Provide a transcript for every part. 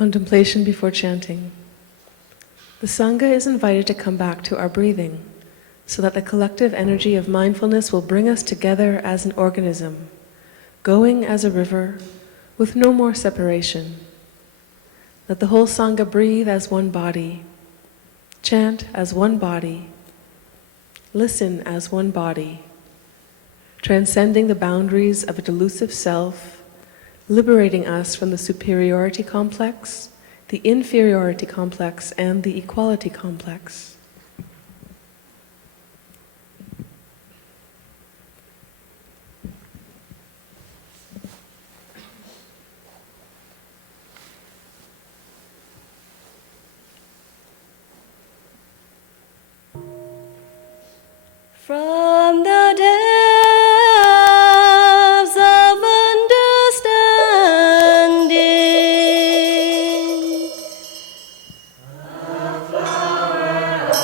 Contemplation before chanting. The Sangha is invited to come back to our breathing, so that the collective energy of mindfulness will bring us together as an organism, going as a river, with no more separation. Let the whole Sangha breathe as one body, chant as one body, listen as one body, transcending the boundaries of a delusive self, liberating us from the superiority complex, the inferiority complex, and the equality complex. From the depths of understanding, a flower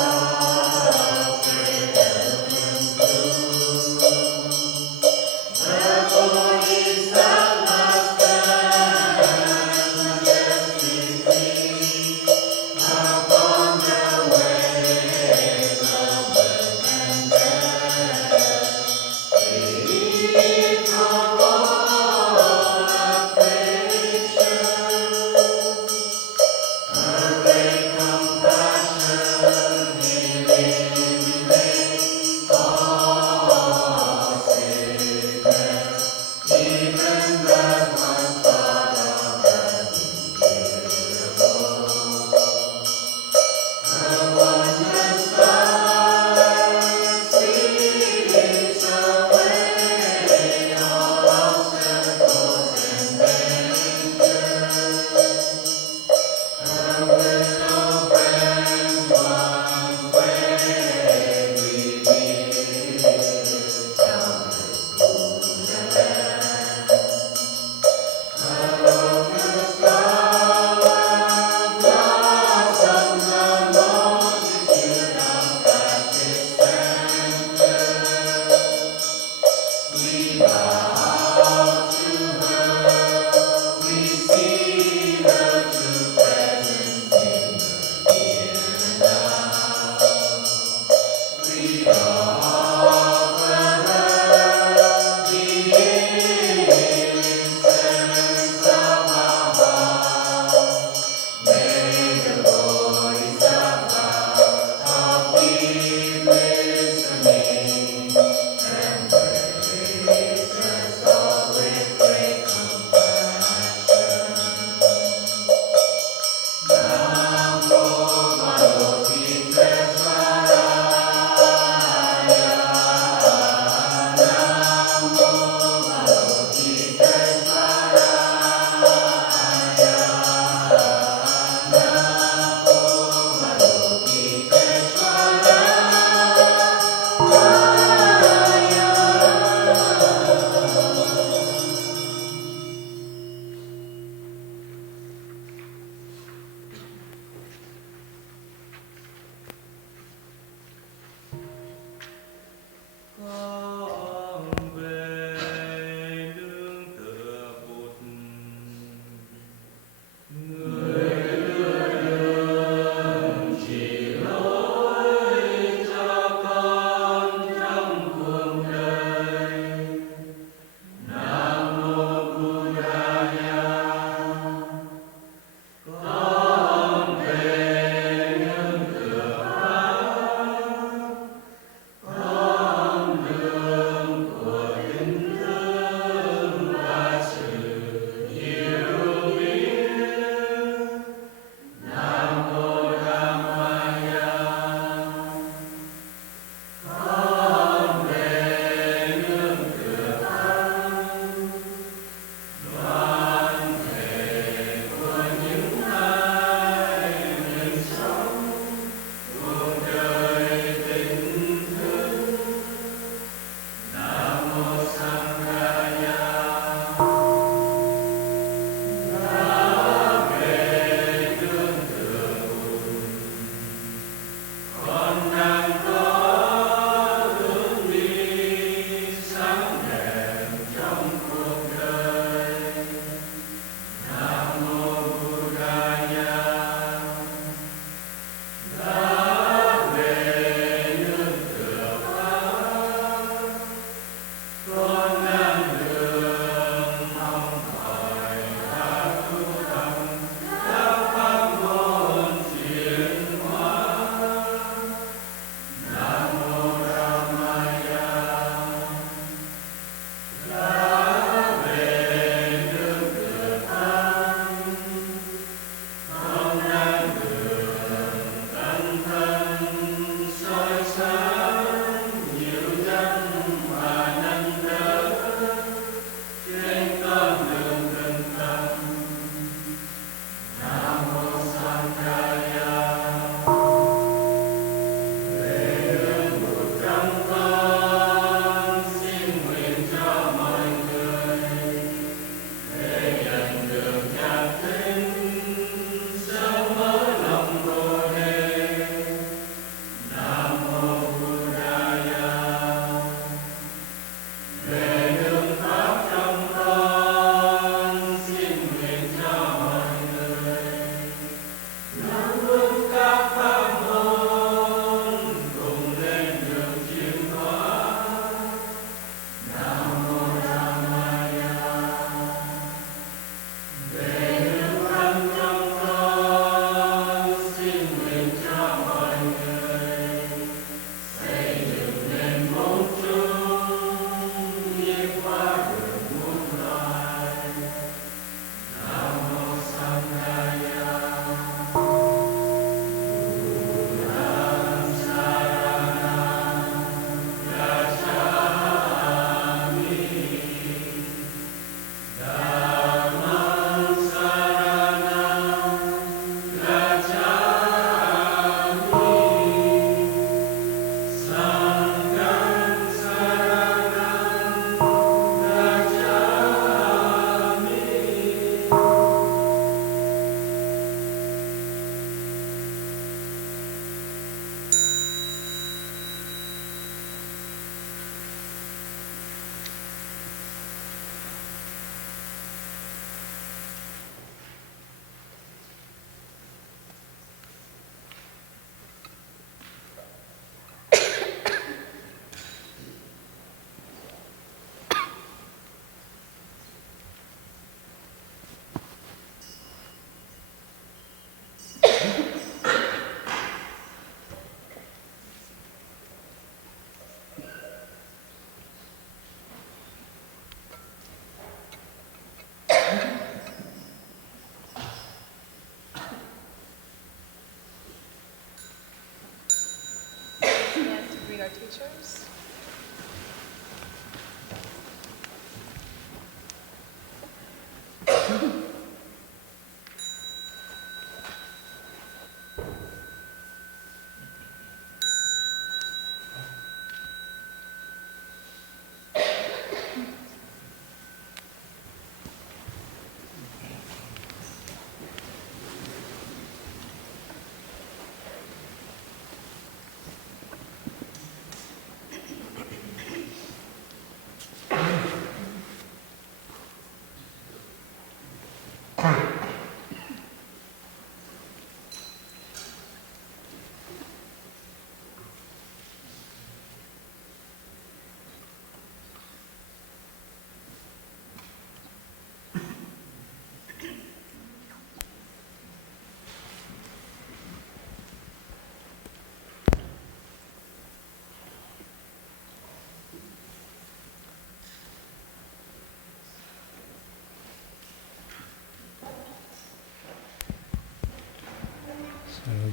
our teachers.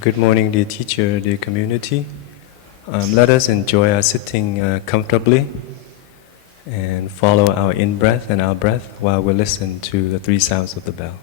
Good morning, dear teacher, dear community. Let us enjoy our sitting comfortably and follow our in-breath and out-breath while we listen to the 3 sounds of the bell.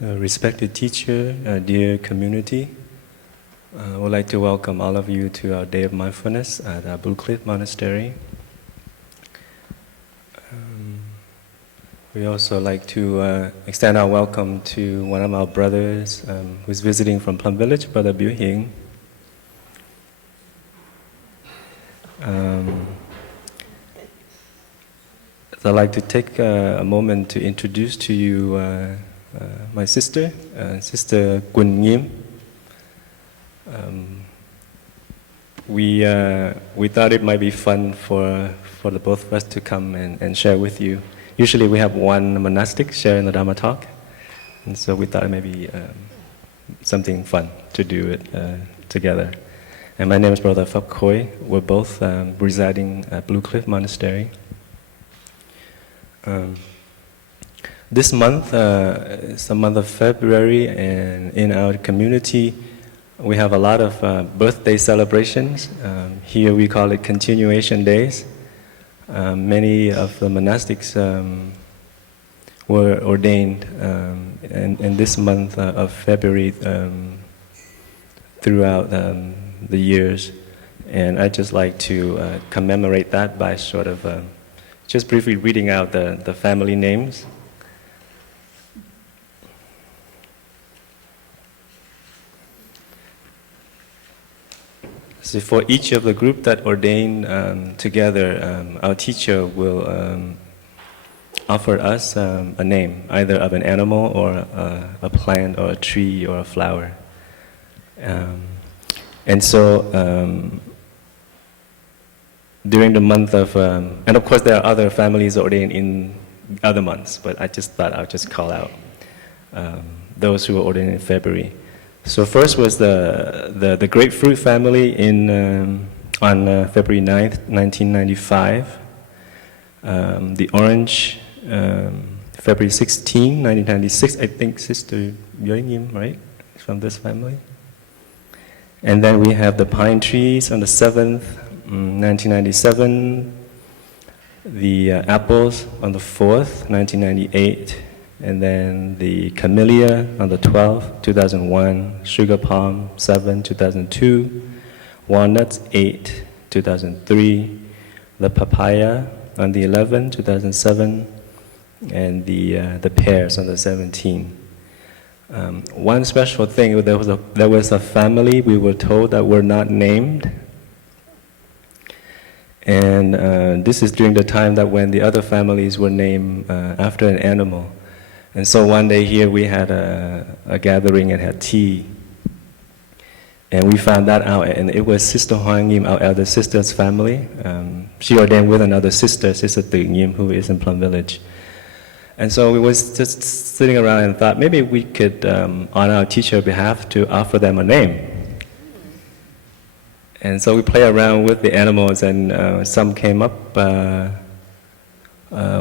Respected teacher, dear community, I would like to welcome all of you to our Day of Mindfulness at Plum Monastery. We also like to extend our welcome to one of our brothers who's visiting from Plum Village, Brother Biu Hing. I'd like to take a moment to introduce to you my sister, Sister Quynh. We thought it might be fun for the both of us to come and share with you. Usually we have one monastic sharing the Dharma talk, and so we thought it may be something fun to do it together. And my name is Brother Khoi. We're both residing at Blue Cliff Monastery. This month is the month of February, and in our community we have a lot of birthday celebrations. Here we call it continuation days. Many of the monastics were ordained in this month of February throughout the years, and I'd just like to commemorate that by sort of just briefly reading out the family names. So for each of the group that ordained together, our teacher will offer us a name, either of an animal or a plant or a tree or a flower. And so during the month of, and of course there are other families ordained in other months, but I just thought I'd just call out those who were ordained in February. So first was the grapefruit family on February 9th, 1995. The orange February 16, 1996, I think Sister Yoingim, right, from this family. And then we have the pine trees on the 7th, 1997, the apples on the 4th, 1998, and then the camellia on the 12th, 2001, sugar palm 7, 2002, walnuts 8, 2003, the papaya on the 11th, 2007, and the pears on the 17th. One special thing, there was a family we were told that were not named, and this is during the time that when the other families were named after an animal. And so one day here we had a gathering and had tea, and we found that out, and it was Sister Hoang Yim, our elder sister's family. She ordained with another sister, Sister Tự Yim, who is in Plum Village. And so we was just sitting around and thought maybe we could, on our teacher's behalf, to offer them a name. And so we play around with the animals, and some came up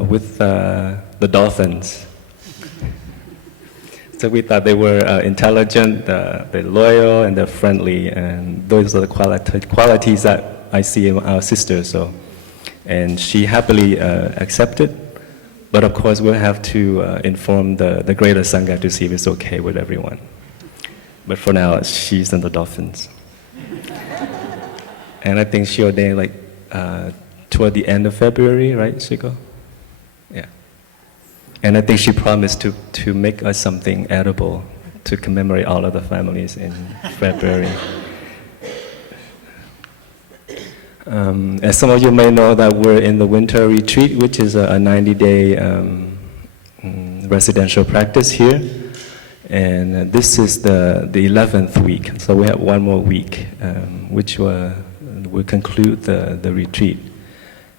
with the dolphins. So we thought they were intelligent, they're loyal, and they're friendly, and those are the qualities that I see in our sister. So, and she happily accepted. But of course, we'll have to inform the greater Sangha to see if it's okay with everyone. But for now, she's in the dolphins. And I think she ordained like toward the end of February, right, Shiko? Yeah. And I think she promised to make us something edible to commemorate all of the families in February. As some of you may know, that we're in the winter retreat, which is a 90-day residential practice here. And this is the 11th week, so we have one more week, which will conclude the retreat.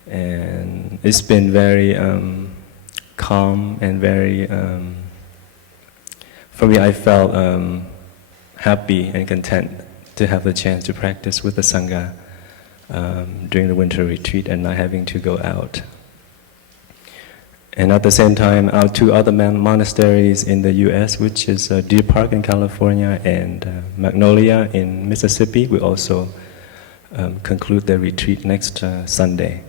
And it's been very calm and very, for me, I felt happy and content to have the chance to practice with the Sangha during the winter retreat and not having to go out. And at the same time, our two other monasteries in the US, which is Deer Park in California and Magnolia in Mississippi, will also conclude their retreat next Sunday.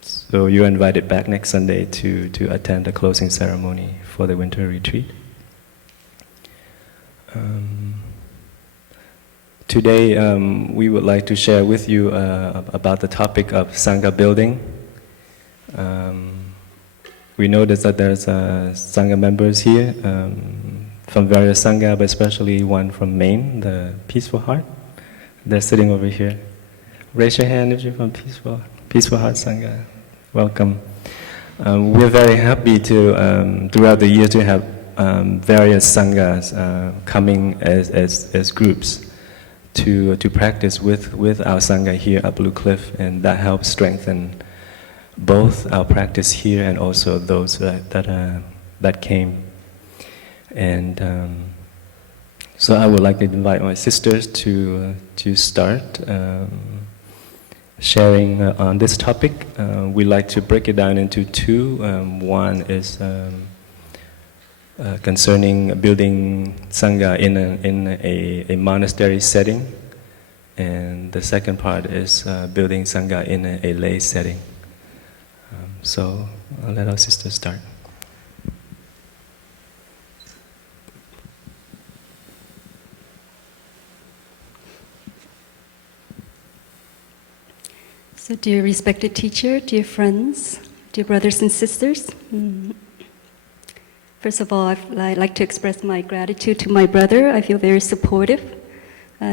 So you're invited back next Sunday to attend the closing ceremony for the winter retreat. Today, we would like to share with you about the topic of Sangha building. We noticed that there's Sangha members here from various Sangha, but especially one from Maine, the Peaceful Heart. They're sitting over here. Raise your hand if you're from Peaceful Heart Sangha. Welcome. We're very happy to, throughout the year, to have various Sanghas coming as groups to practice with our Sangha here at Blue Cliff, and that helps strengthen both our practice here and also those that came. And so I would like to invite my sisters to start sharing on this topic. We like to break it down into two. One is concerning building Sangha in a monastery setting, and the second part is building Sangha in a lay setting. So I'll let our sisters start. So dear respected teacher, dear friends, dear brothers and sisters, first of all, I'd like to express my gratitude to my brother. I feel very supportive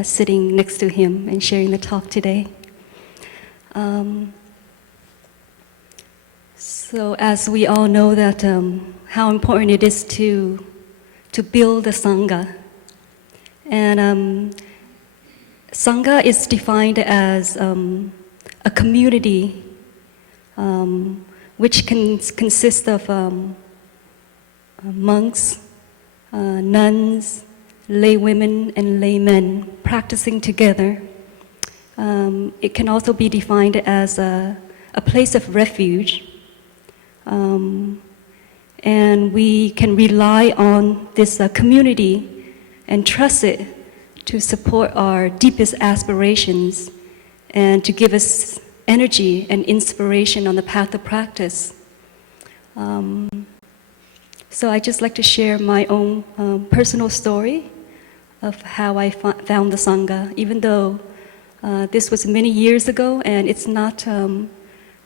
sitting next to him and sharing the talk today. So as we all know that how important it is to build a Sangha. And Sangha is defined as a community which can consist of monks, nuns, lay women, and laymen practicing together. It can also be defined as a place of refuge And we can rely on this community and trust it to support our deepest aspirations and to give us energy and inspiration on the path of practice. So I just like to share my own personal story of how I found the Sangha, even though this was many years ago and it's not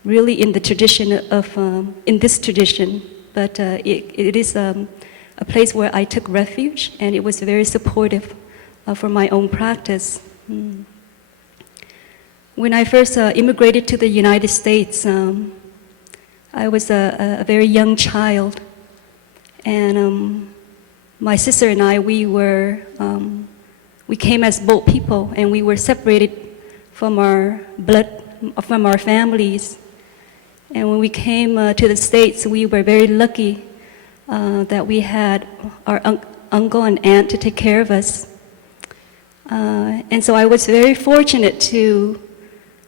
really in the tradition of, in this tradition, but it is a place where I took refuge, and it was very supportive for my own practice. When I first immigrated to the United States, I was a very young child, and my sister and I, we came as boat people, and we were separated from our blood, from our families. And when we came to the States, we were very lucky that we had our uncle and aunt to take care of us. And so I was very fortunate to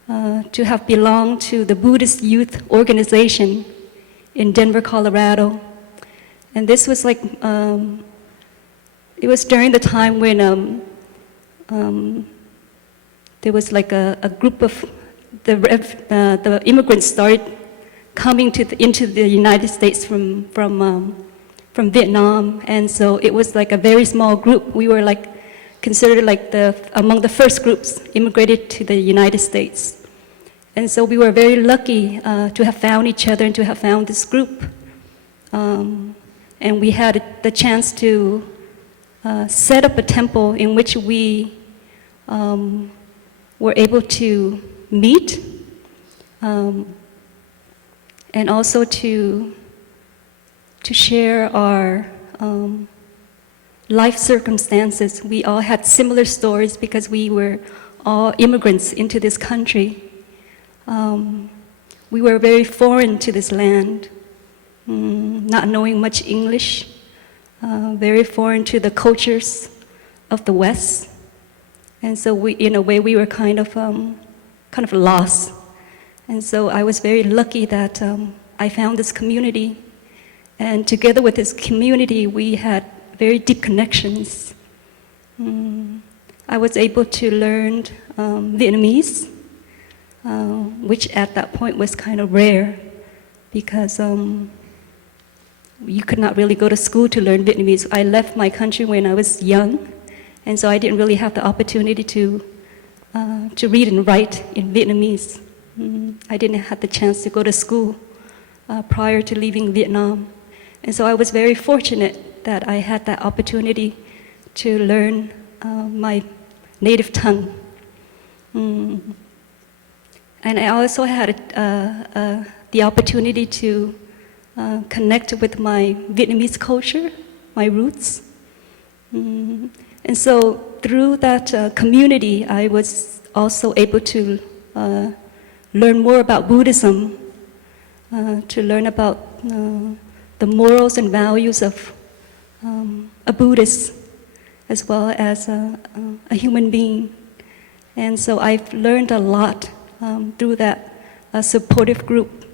have belonged to the Buddhist Youth Organization in Denver, Colorado. And this was like, it was during the time when there was like a group of the immigrants started coming into the United States from Vietnam, and so it was like a very small group. We were like considered like among the first groups immigrated to the United States, and so we were very lucky to have found each other and to have found this group, and we had the chance to set up a temple in which we were able to meet. And also to share our life circumstances. We all had similar stories because we were all immigrants into this country. We were very foreign to this land, not knowing much English, very foreign to the cultures of the West. And so we, in a way, we were kind of lost. And so I was very lucky that I found this community. And together with this community, we had very deep connections. I was able to learn Vietnamese, which at that point was kind of rare because you could not really go to school to learn Vietnamese. I left my country when I was young, and so I didn't really have the opportunity to read and write in Vietnamese. I didn't have the chance to go to school prior to leaving Vietnam. And so I was very fortunate that I had that opportunity to learn my native tongue. And I also had the opportunity to connect with my Vietnamese culture, my roots. And so through that community, I was also able to learn more about Buddhism, to learn about the morals and values of a Buddhist as well as a human being. And so I've learned a lot through that supportive group.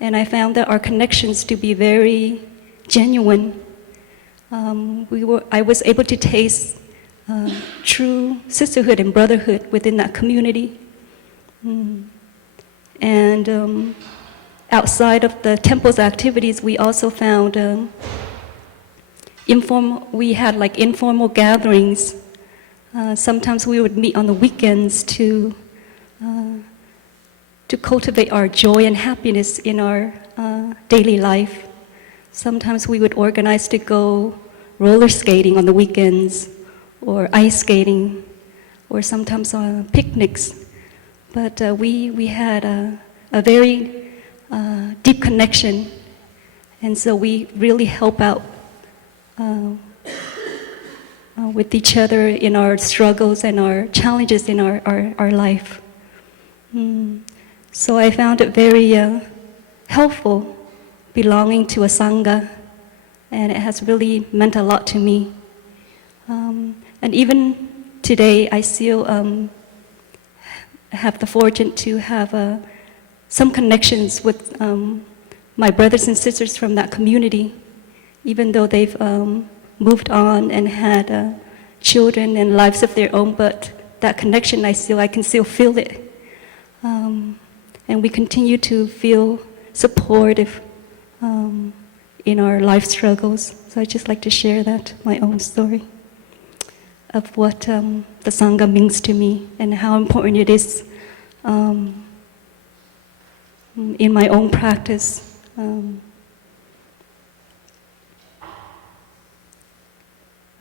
And I found that our connections to be very genuine. I was able to taste true sisterhood and brotherhood within that community. And outside of the temple's activities, we also found we had like informal gatherings. Sometimes we would meet on the weekends to cultivate our joy and happiness in our daily life. Sometimes we would organize to go roller skating on the weekends, or ice skating, or sometimes picnics. But we had a very deep connection, and so we really help out with each other in our struggles and our challenges in our life. So I found it very helpful belonging to a Sangha, and it has really meant a lot to me. And even today, I still have the fortune to have some connections with my brothers and sisters from that community, even though they've moved on and had children and lives of their own, but that connection, I can still feel it. And we continue to feel supportive in our life struggles. So I'd just like to share that, my own story of what the Sangha means to me and how important it is in my own practice.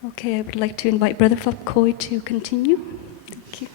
Okay, I would like to invite Brother Khoi to continue. Thank you.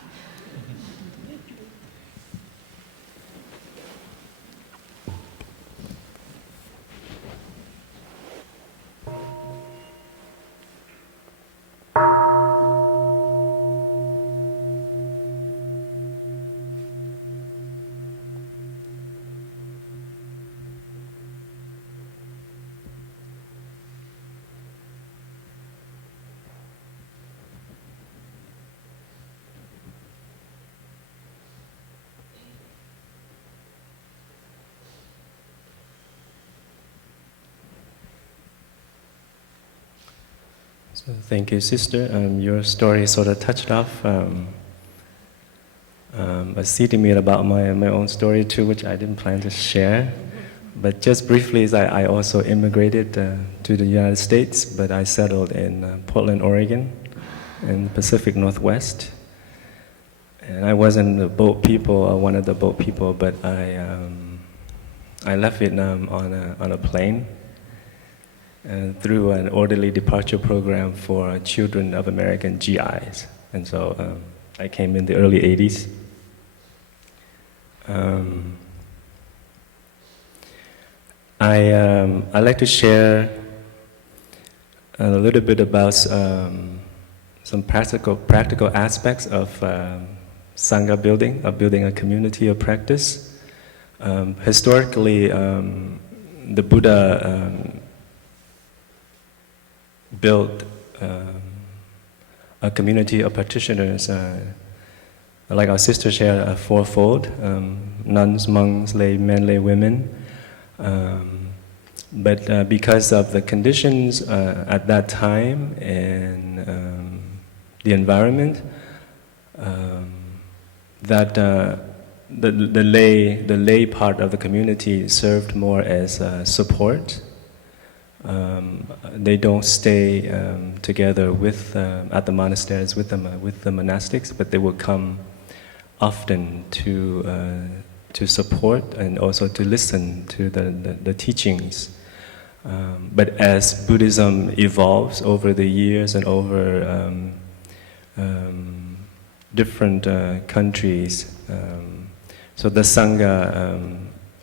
So thank you, sister. Your story sort of touched off a seed in me about my own story too, which I didn't plan to share. But just briefly, I also immigrated to the United States, but I settled in Portland, Oregon, in the Pacific Northwest. And I wasn't the boat people, or one of the boat people, but I left Vietnam on a plane. Through an orderly departure program for children of American GIs. And so I came in the early 80s. I like to share a little bit about some practical aspects of Sangha building, of building a community of practice. Historically, the Buddha built a community of practitioners, like our sister shared, a fourfold, nuns, monks, lay men, lay women. But because of the conditions at that time and the environment, that the lay part of the community served more as support. They don't stay together with at the monasteries with the monastics, but they will come often to support and also to listen to the teachings. But as Buddhism evolves over the years and over different countries, so the Sangha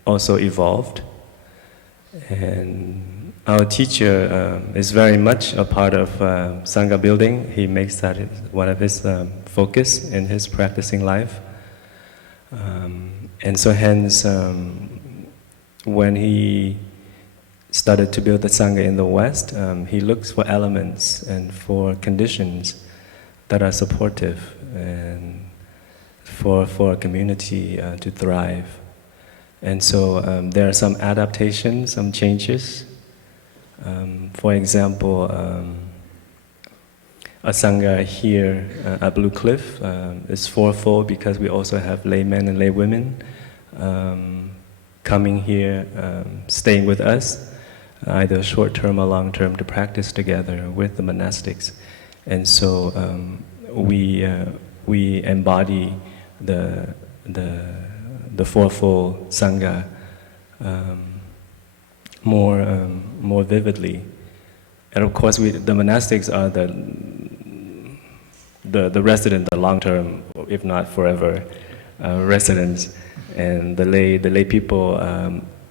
also evolved. And our teacher is very much a part of Sangha building. He makes that one of his focus in his practicing life. And so hence, when he started to build the Sangha in the West, he looks for elements and for conditions that are supportive and for a community to thrive. And so there are some adaptations, some changes. For example, a Sangha here at Blue Cliff is fourfold because we also have laymen and laywomen coming here, staying with us, either short-term or long-term, to practice together with the monastics. And so we embody the fourfold Sangha more vividly. And of course, the monastics are the resident, the long-term, if not forever, residents. And the lay people,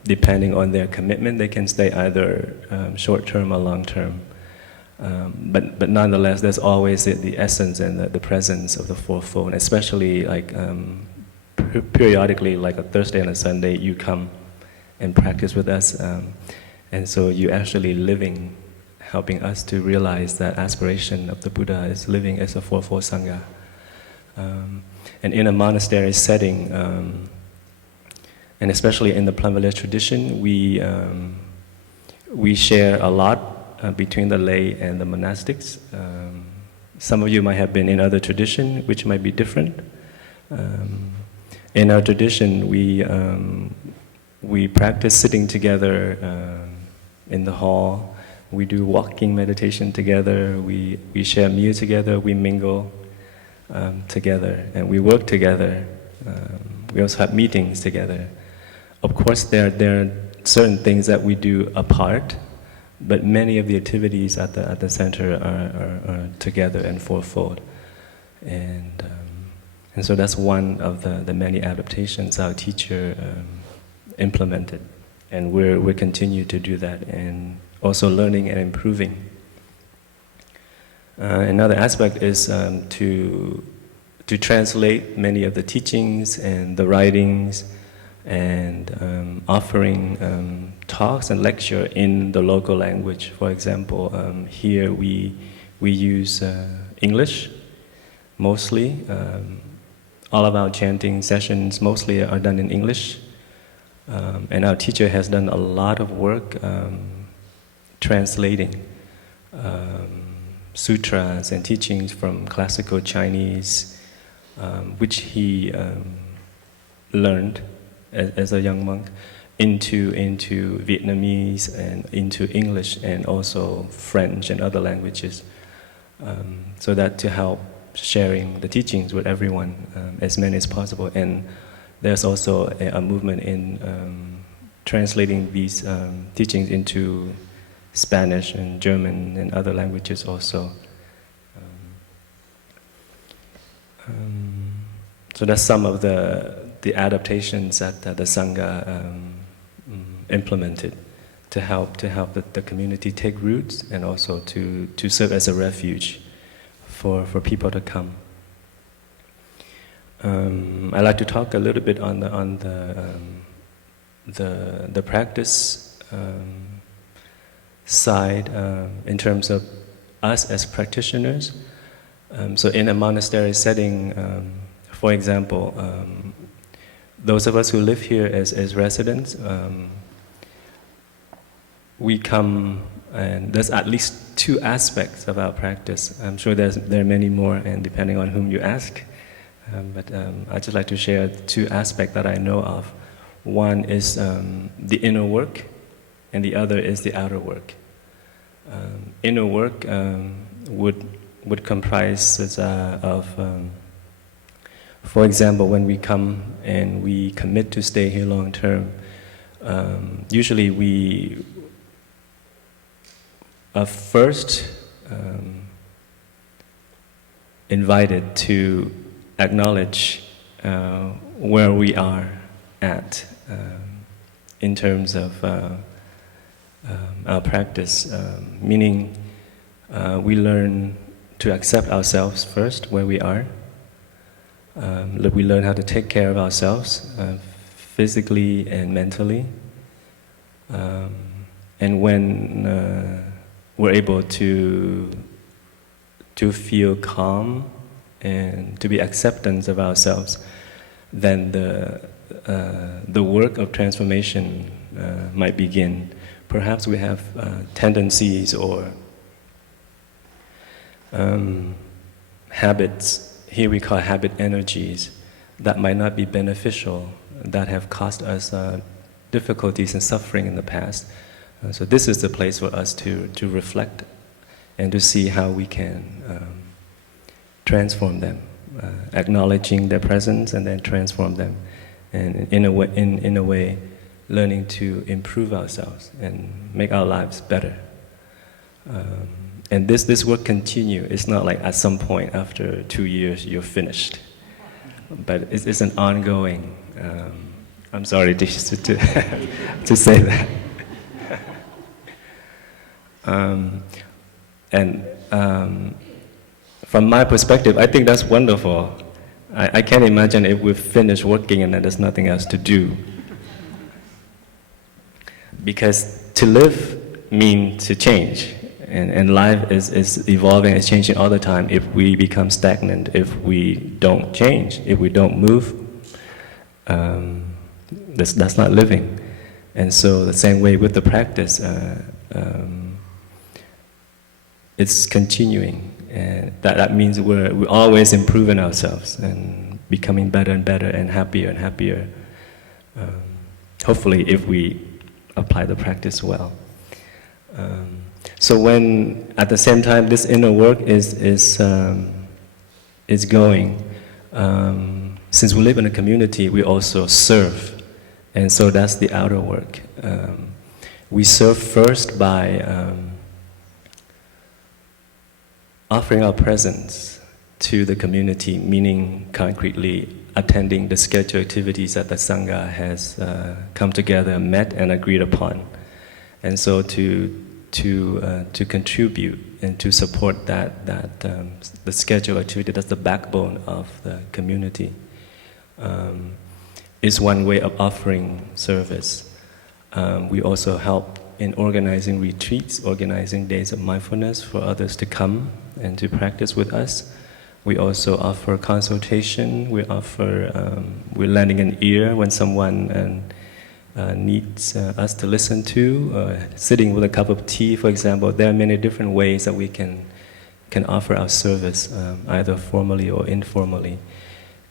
depending on their commitment, they can stay either short-term or long-term. But nonetheless, there's always the essence and the presence of the fourfold, especially like periodically, like a Thursday and a Sunday, you come and practice with us. And so you're actually living, helping us to realize that aspiration of the Buddha is living as a fourfold Sangha. And in a monastery setting, And especially in the Plum Village tradition, we share a lot between the lay and the monastics. Some of you might have been in other tradition, which might be different. In our tradition, we practice sitting together in the hall. We do walking meditation together. We share meal together. We mingle together, and we work together. We also have meetings together. Of course, there are certain things that we do apart, but many of the activities at the center are together and fourfold. And so that's one of the many adaptations our teacher implemented. And we continue to do that, and also learning and improving. Another aspect is to translate many of the teachings and the writings, and offering talks and lecture in the local language. For example, here we use English mostly. All of our chanting sessions mostly are done in English. And our teacher has done a lot of work translating sutras and teachings from classical Chinese, which he learned as a young monk, into Vietnamese and into English and also French and other languages, so that to help sharing the teachings with everyone, as many as possible. And there's also a movement in translating these teachings into Spanish and German and other languages also. So that's some of the adaptations that the Sangha implemented to help the community take roots, and also to serve as a refuge for people to come. I'd like to talk a little bit on the practice side, in terms of us as practitioners. So in a monastery setting, for example, those of us who live here as residents, we come, and there's at least two aspects of our practice. I'm sure there are many more, and depending on whom you ask. But I'd just like to share two aspects that I know of. One is the inner work, and the other is the outer work. Inner work would comprise of, for example, when we come and we commit to stay here long term, usually we are first invited to acknowledge where we are at in terms of our practice, meaning we learn to accept ourselves first, where we are. We learn how to take care of ourselves physically and mentally. And when we're able to feel calm and to be acceptance of ourselves, then the work of transformation might begin. Perhaps we have tendencies or habits, here we call habit energies, that might not be beneficial, that have caused us difficulties and suffering in the past. So this is the place for us to reflect and to see how we can transform them, acknowledging their presence and then transform them, and in a way learning to improve ourselves and make our lives better. And this work continue. It's not like at some point after 2 years you're finished, but it's an ongoing. I'm sorry to say that. From my perspective, I think that's wonderful. I can't imagine if we've finished working and then there's nothing else to do. Because to live means to change, and life is evolving, it's changing all the time. If we become stagnant, if we don't change, if we don't move, that's not living. And so the same way with the practice, it's continuing, and that means we're always improving ourselves and becoming better and better and happier and happier. Hopefully, if we apply the practice well. So when at the same time this inner work is going, since we live in a community, we also serve, and so that's the outer work. We serve first by offering our presence to the community, meaning concretely attending the scheduled activities that the Sangha has come together, met and agreed upon. And so to contribute and to support the scheduled activity, that's the backbone of the community, is one way of offering service. We also help in organizing retreats, organizing days of mindfulness for others to come and to practice with us. We also offer consultation. We're lending an ear when someone needs us to listen to. Sitting with a cup of tea, for example. There are many different ways that we can offer our service, either formally or informally.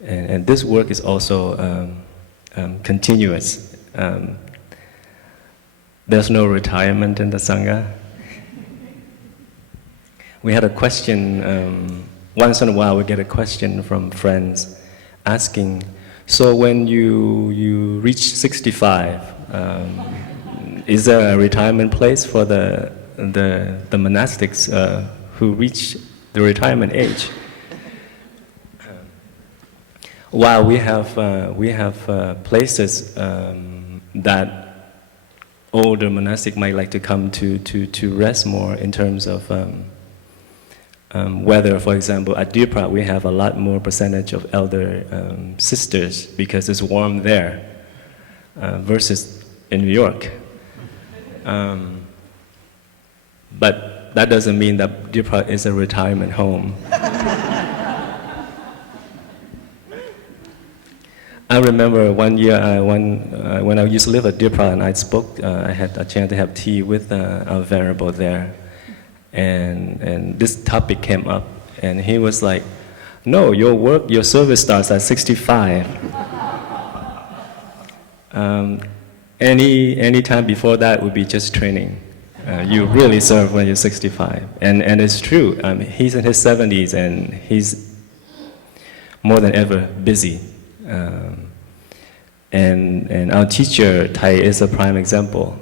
And this work is also continuous. There's no retirement in the Sangha. We had a question, once in a while we get a question from friends asking, so when you reach 65, is there a retirement place for the monastics who reach the retirement age? While we have places that older monastic might like to come to rest more in terms of weather, for example, at Dirpa we have a lot more percentage of elder sisters because it's warm there versus in New York. But that doesn't mean that Dirpa is a retirement home. I remember one year when I used to live at Dirpa and I had a chance to have tea with our venerable there. And this topic came up, and he was like, "No, your service starts at 65. Any time before that would be just training. You really serve when you're 65." And it's true. He's in his 70s, and he's more than ever busy. And our teacher Tai is a prime example.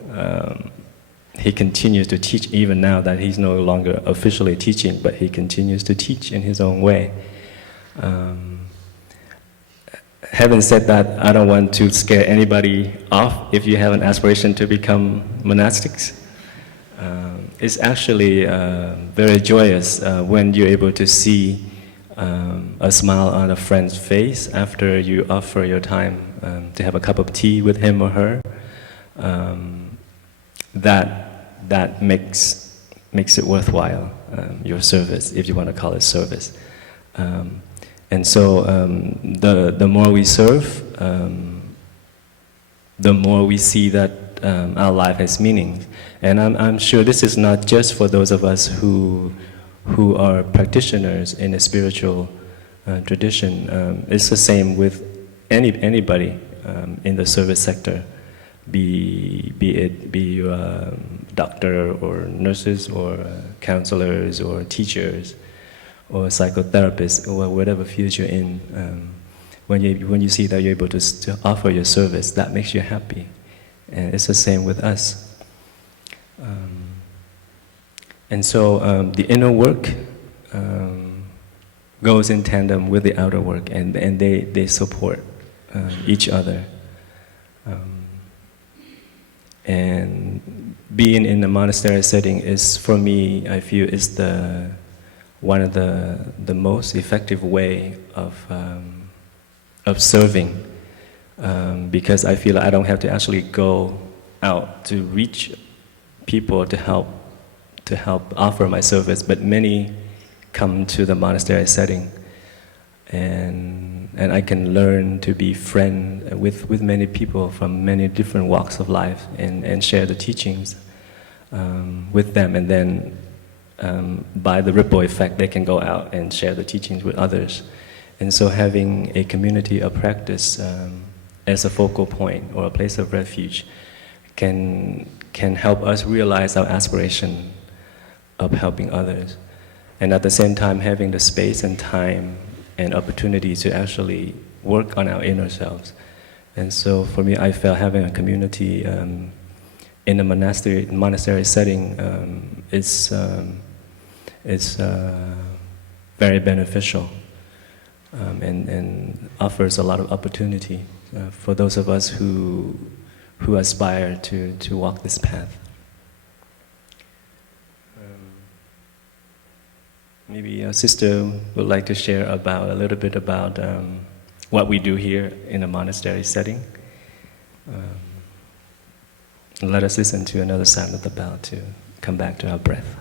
He continues to teach even now that he's no longer officially teaching, but he continues to teach in his own way. Having said that, I don't want to scare anybody off if you have an aspiration to become monastics. It's actually very joyous when you're able to see a smile on a friend's face after you offer your time to have a cup of tea with him or her. That makes it worthwhile, your service, if you want to call it service. And so the more we serve, the more we see that our life has meaning. And I'm sure this is not just for those of us who are practitioners in a spiritual tradition. It's the same with anybody in the service sector. Be you doctor or nurses or counselors or teachers or psychotherapists or whatever field you're in, when you see that you're able to offer your service, that makes you happy. And it's the same with us. And so the inner work goes in tandem with the outer work, and they support each other. And being in the monastery setting is, for me, I feel, is one of the most effective way of serving, because I feel like I don't have to actually go out to reach people to help offer my service, but many come to the monastery setting, and and I can learn to be friend with many people from many different walks of life and share the teachings with them, and then by the ripple effect they can go out and share the teachings with others. And so having a community of practice as a focal point or a place of refuge can help us realize our aspiration of helping others, and at the same time having the space and time and opportunity to actually work on our inner selves. And so for me, I felt having a community in a monastery setting is very beneficial and offers a lot of opportunity for those of us who aspire to walk this path. Maybe a sister would like to share a little bit about what we do here in a monastery setting. And let us listen to another sound of the bell to come back to our breath.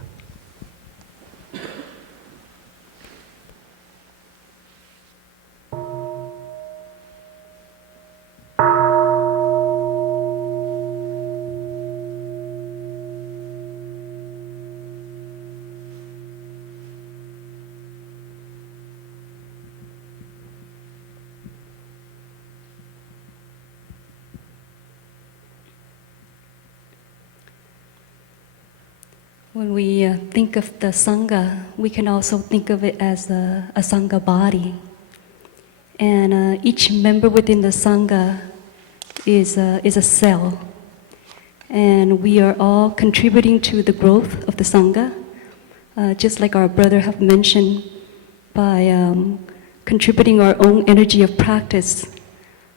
When we think of the Sangha, we can also think of it as a Sangha body. And each member within the Sangha is a cell. And we are all contributing to the growth of the Sangha, just like our brother have mentioned, by contributing our own energy of practice,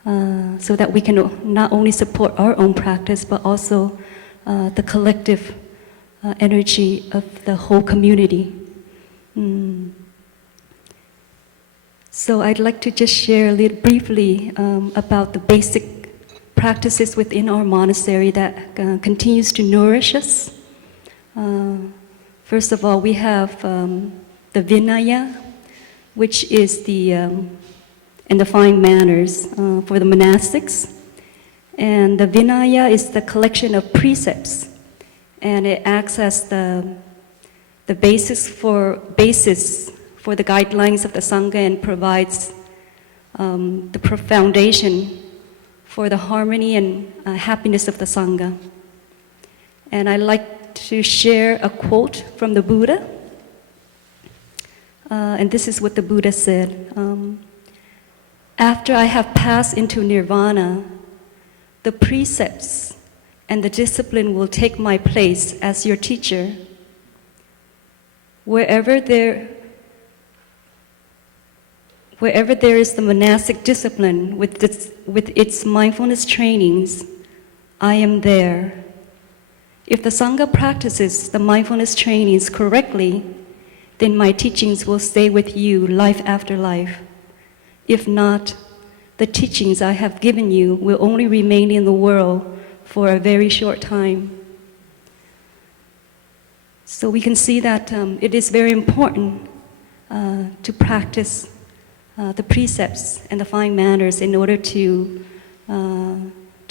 so that we can not only support our own practice, but also the collective energy of the whole community. So I'd like to just share a little briefly about the basic practices within our monastery that continues to nourish us. First of all, we have the Vinaya, which is and the fine manners for the monastics. And the Vinaya is the collection of precepts, and it acts as the basis for the guidelines of the Sangha, and provides the foundation for the harmony and happiness of the Sangha. And I'd like to share a quote from the Buddha. And this is what the Buddha said. After I have passed into nirvana, the precepts and the discipline will take my place as your teacher. Wherever there is the monastic discipline with its mindfulness trainings, I am there. If the Sangha practices the mindfulness trainings correctly, then my teachings will stay with you life after life. If not, the teachings I have given you will only remain in the world for a very short time. So we can see that it is very important to practice the precepts and the fine manners in order to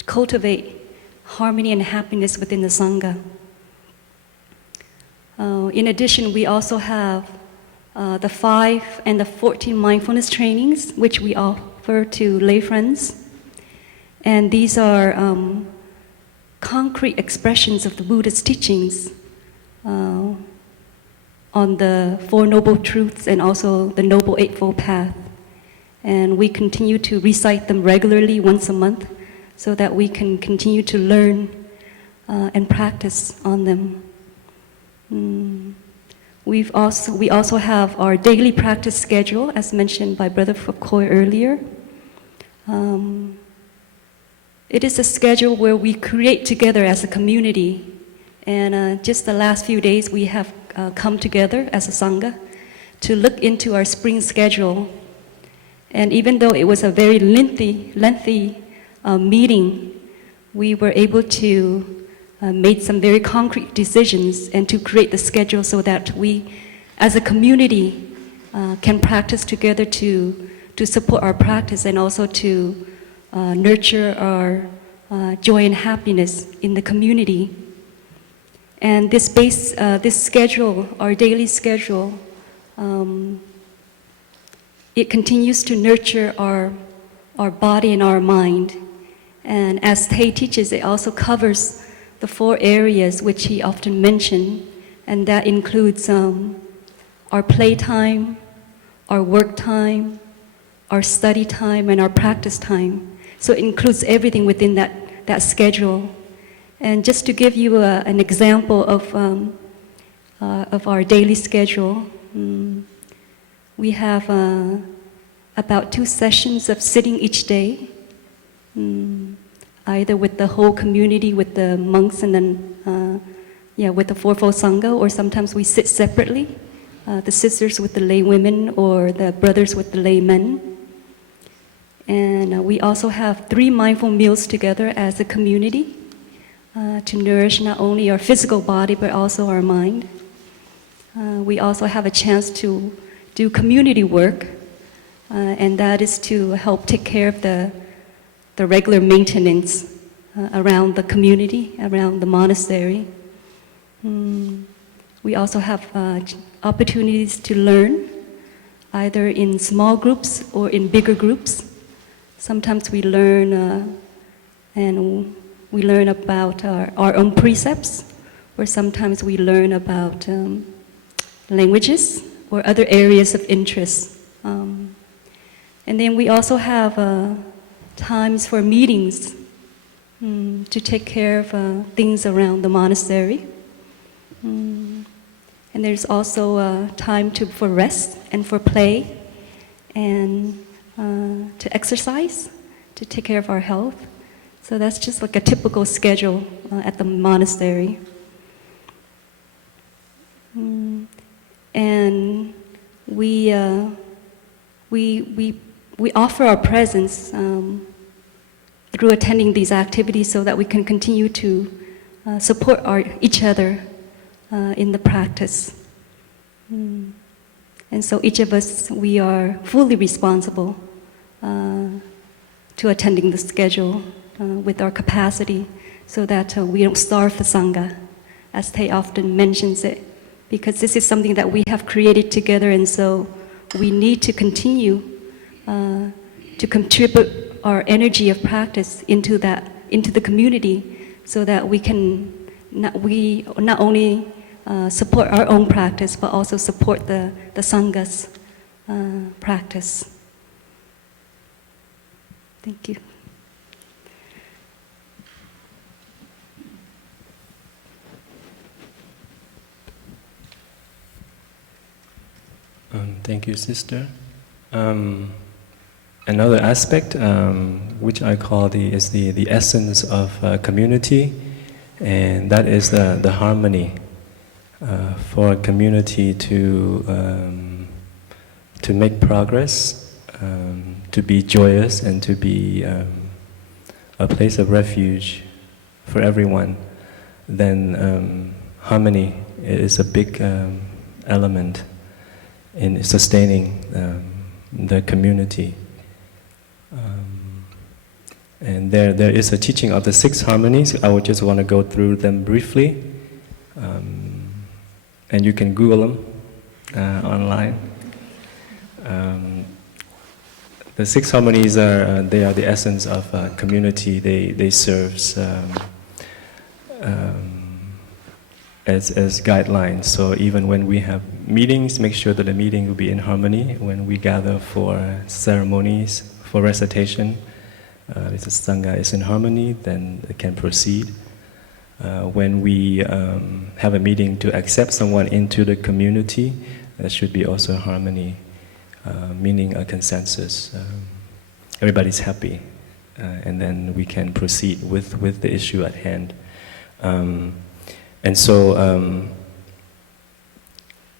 cultivate harmony and happiness within the Sangha. In addition, we also have the 5 and the 14 mindfulness trainings, which we offer to lay friends. And these are concrete expressions of the Buddha's teachings on the Four Noble Truths and also the Noble Eightfold Path. And we continue to recite them regularly once a month so that we can continue to learn and practice on them. We also have our daily practice schedule, as mentioned by Brother Khoi earlier. It is a schedule where we create together as a community. And just the last few days, we have come together as a Sangha to look into our spring schedule. And even though it was a very lengthy meeting, we were able to make some very concrete decisions and to create the schedule so that we, as a community, can practice together to support our practice and also to nurture our joy and happiness in the community. And this schedule, our daily schedule, it continues to nurture our body and our mind. And as Thay teaches, it also covers the 4 areas which he often mentioned, and that includes our playtime, our work time, our study time, and our practice time. So it includes everything within that schedule. And just to give you an example of our daily schedule, we have about 2 sessions of sitting each day, either with the whole community, with the monks, and then with the Fourfold Sangha, or sometimes we sit separately, the sisters with the lay women or the brothers with the lay men. And we also have 3 mindful meals together as a community to nourish not only our physical body but also our mind. We also have a chance to do community work, and that is to help take care of the regular maintenance around the community, around the monastery. We also have opportunities to learn, either in small groups or in bigger groups. Sometimes we learn about our own precepts, or sometimes we learn about languages or other areas of interest. And then we also have times for meetings to take care of things around the monastery. And there's also time for rest and for play, and to exercise, to take care of our health. So that's just like a typical schedule at the monastery. And we offer our presence through attending these activities so that we can continue to support each other in the practice. And so each of us, we are fully responsible to attending the schedule with our capacity, so that we don't starve the Sangha, as Thay often mentions it, because this is something that we have created together, and so we need to continue to contribute our energy of practice into the community, so that we can not only support our own practice, but also support the Sangha's practice. Thank you. Thank you, sister. Another aspect, which I call the essence of community, and that is the harmony. For a community to make progress, to be joyous, and to be a place of refuge for everyone, then harmony is a big element in sustaining the community. And there is a teaching of the 6 harmonies. I would just want to go through them briefly. And you can Google them online. The 6 harmonies are the essence of community. They serve as guidelines. So even when we have meetings, make sure that the meeting will be in harmony. When we gather for ceremonies, for recitation, if the Sangha is in harmony, then it can proceed. When we have a meeting to accept someone into the community, there should be also harmony, meaning a consensus. Everybody's happy, and then we can proceed with the issue at hand. And so,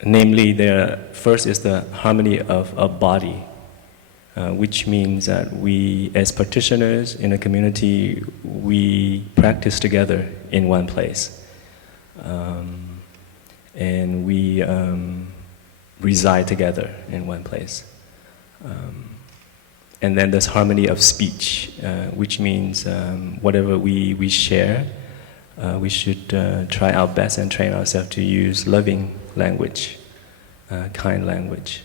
namely, first is the harmony of a body, which means that we, as practitioners in a community, we practice together in one place. And we reside together in one place. And then there's harmony of speech, which means whatever we share, we should try our best and train ourselves to use loving language, kind language.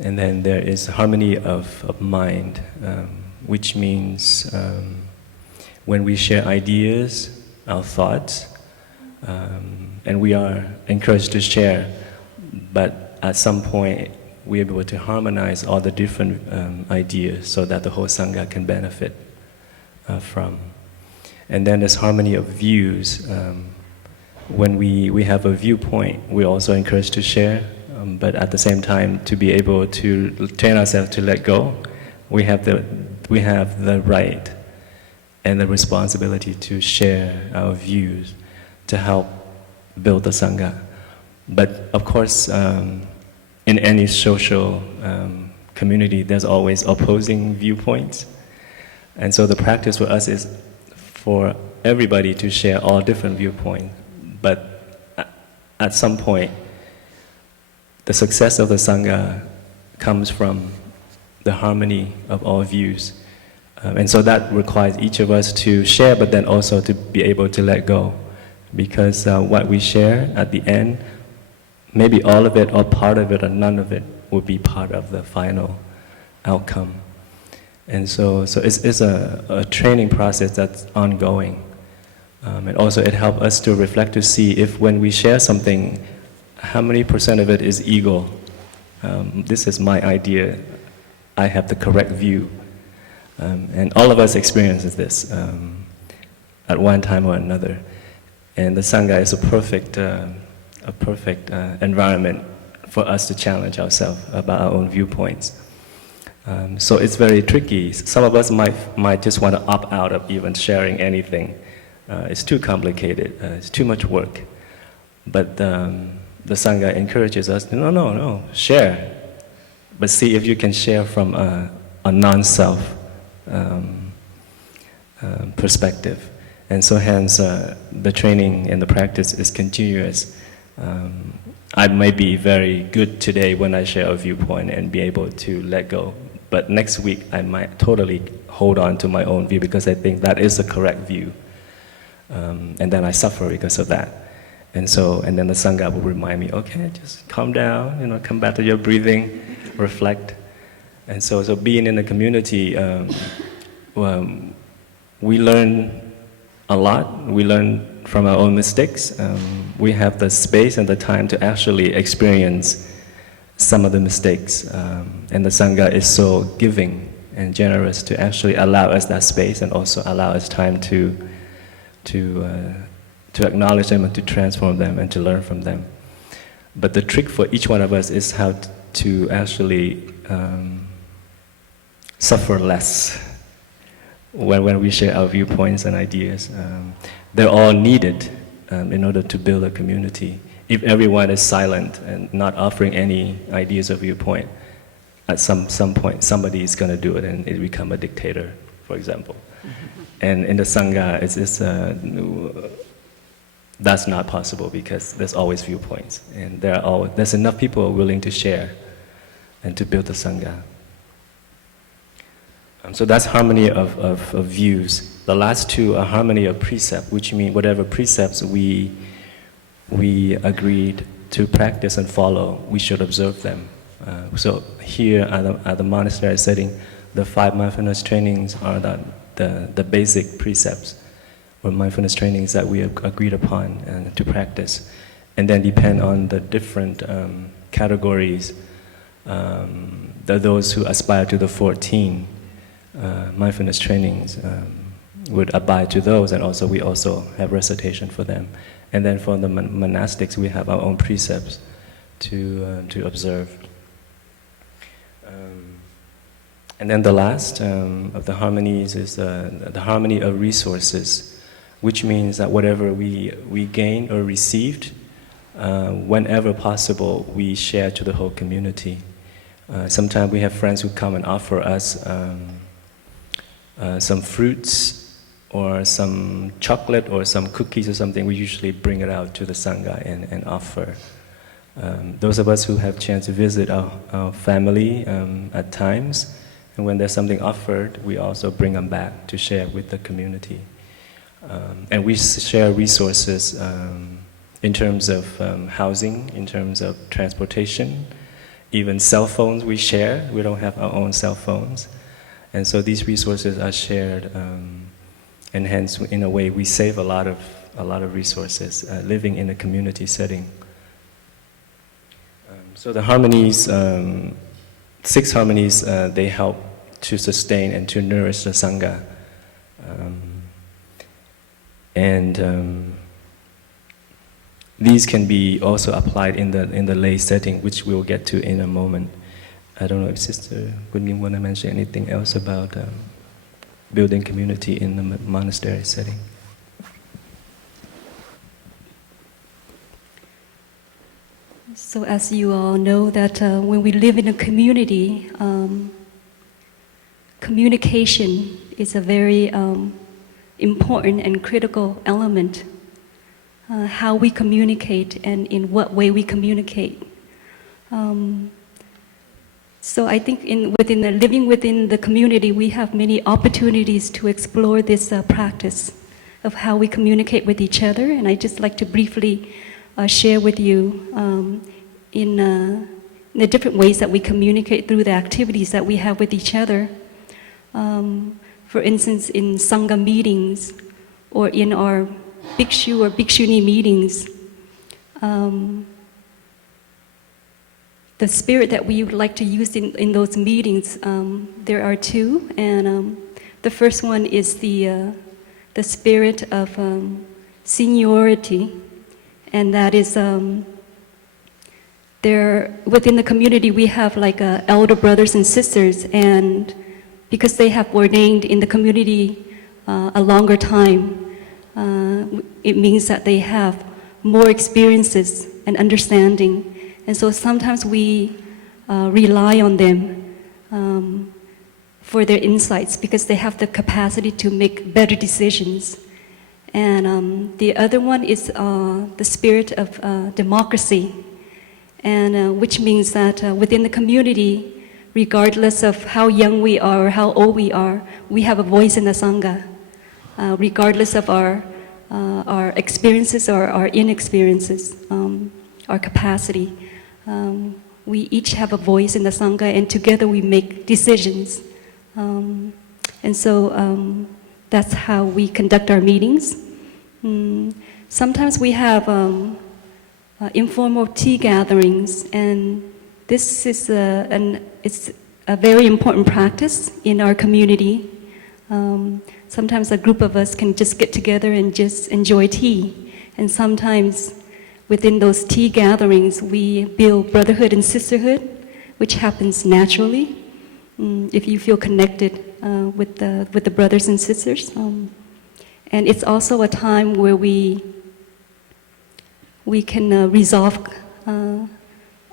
And then there is harmony of mind, which means when we share ideas, our thoughts, and we are encouraged to share, but at some point we're able to harmonize all the different ideas so that the whole Sangha can benefit from. And then there's harmony of views. When we have a viewpoint, we're also encouraged to share, but at the same time, to be able to train ourselves to let go, we have the right and the responsibility to share our views to help build the Sangha. But of course, in any social community, there's always opposing viewpoints. And so the practice for us is for everybody to share all different viewpoints. But at some point, the success of the Sangha comes from the harmony of all views. And so that requires each of us to share, but then also to be able to let go. Because what we share at the end, maybe all of it or part of it or none of it will be part of the final outcome. And so it's a training process that's ongoing. And also it helps us to reflect to see if when we share something, how many % of it is ego. This is my idea, I have the correct view. And all of us experiences this at one time or another. And the Sangha is a perfect environment for us to challenge ourselves about our own viewpoints. So it's very tricky. Some of us might just want to opt out of even sharing anything. It's too complicated, it's too much work. But the Sangha encourages us, no, share. But see if you can share from a non-self perspective. And so hence the training and the practice is continuous. I may be very good today when I share a viewpoint and be able to let go. But next week I might totally hold on to my own view because I think that is the correct view. And then I suffer because of that. And then the Sangha will remind me, okay, just calm down, come back to your breathing, reflect. And so being in the community, we learn a lot. We learn from our own mistakes. We have the space and the time to actually experience some of the mistakes. And the Sangha is so giving and generous to actually allow us that space and also allow us time to acknowledge them and to transform them and to learn from them. But the trick for each one of us is how to actually suffer less when we share our viewpoints and ideas. They're all needed in order to build a community. If everyone is silent and not offering any ideas or viewpoint, at some point somebody is going to do it and it become a dictator, for example. And in the Sangha, that's not possible because there's always viewpoints. And there's enough people willing to share and to build the Sangha. So that's harmony of views. The last two are harmony of precept, which means whatever precepts we agreed to practice and follow, we should observe them. So here at the monastery setting, the 5 mindfulness trainings are the basic precepts or mindfulness trainings that we have agreed upon to practice. And then depend on the different categories, those who aspire to the 14 mindfulness trainings would abide to those, and also we also have recitation for them. And then for the monastics, we have our own precepts to observe. And then the last of the harmonies is the harmony of resources, which means that whatever we gained or received, whenever possible, we share to the whole community. Sometimes we have friends who come and offer us some fruits or some chocolate or some cookies or something. We usually bring it out to the Sangha and offer Those of us who have chance to visit our family at times, and when there's something offered, we also bring them back to share with the community. And we share resources in terms of housing, in terms of transportation, even cell phones we share. We don't have our own cell phones. And so these resources are shared, and hence, in a way, we save a lot of resources living in a community setting. So the harmonies, 6 harmonies, they help to sustain and to nourish the Sangha. These can be also applied in the lay setting, which we'll get to in a moment. I don't know if Sister Quynh want to mention anything else about building community in the monastery setting. So as you all know that when we live in a community, communication is a very important and critical element. How we communicate and in what way we communicate. So I think living within the community, we have many opportunities to explore this practice of how we communicate with each other. And I'd just like to briefly share with you in the different ways that we communicate through the activities that we have with each other. For instance, in Sangha meetings or in our Bhikshu or Bhikshuni meetings, the spirit that we would like to use in those meetings, there are 2, and the first one is the spirit of seniority, and that is within the community we have like elder brothers and sisters, and because they have ordained in the community a longer time, it means that they have more experiences and understanding. And so sometimes we rely on them for their insights because they have the capacity to make better decisions. And the other one is the spirit of democracy, and which means that within the community, regardless of how young we are or how old we are, we have a voice in the Sangha. Regardless of our experiences or our inexperiences, our capacity. We each have a voice in the Sangha, and together we make decisions. And so that's how we conduct our meetings. Sometimes we have informal tea gatherings, and this is it's a very important practice in our community. Sometimes a group of us can just get together and just enjoy tea. And sometimes within those tea gatherings, we build brotherhood and sisterhood, which happens naturally if you feel connected with the brothers and sisters. And it's also a time where we can resolve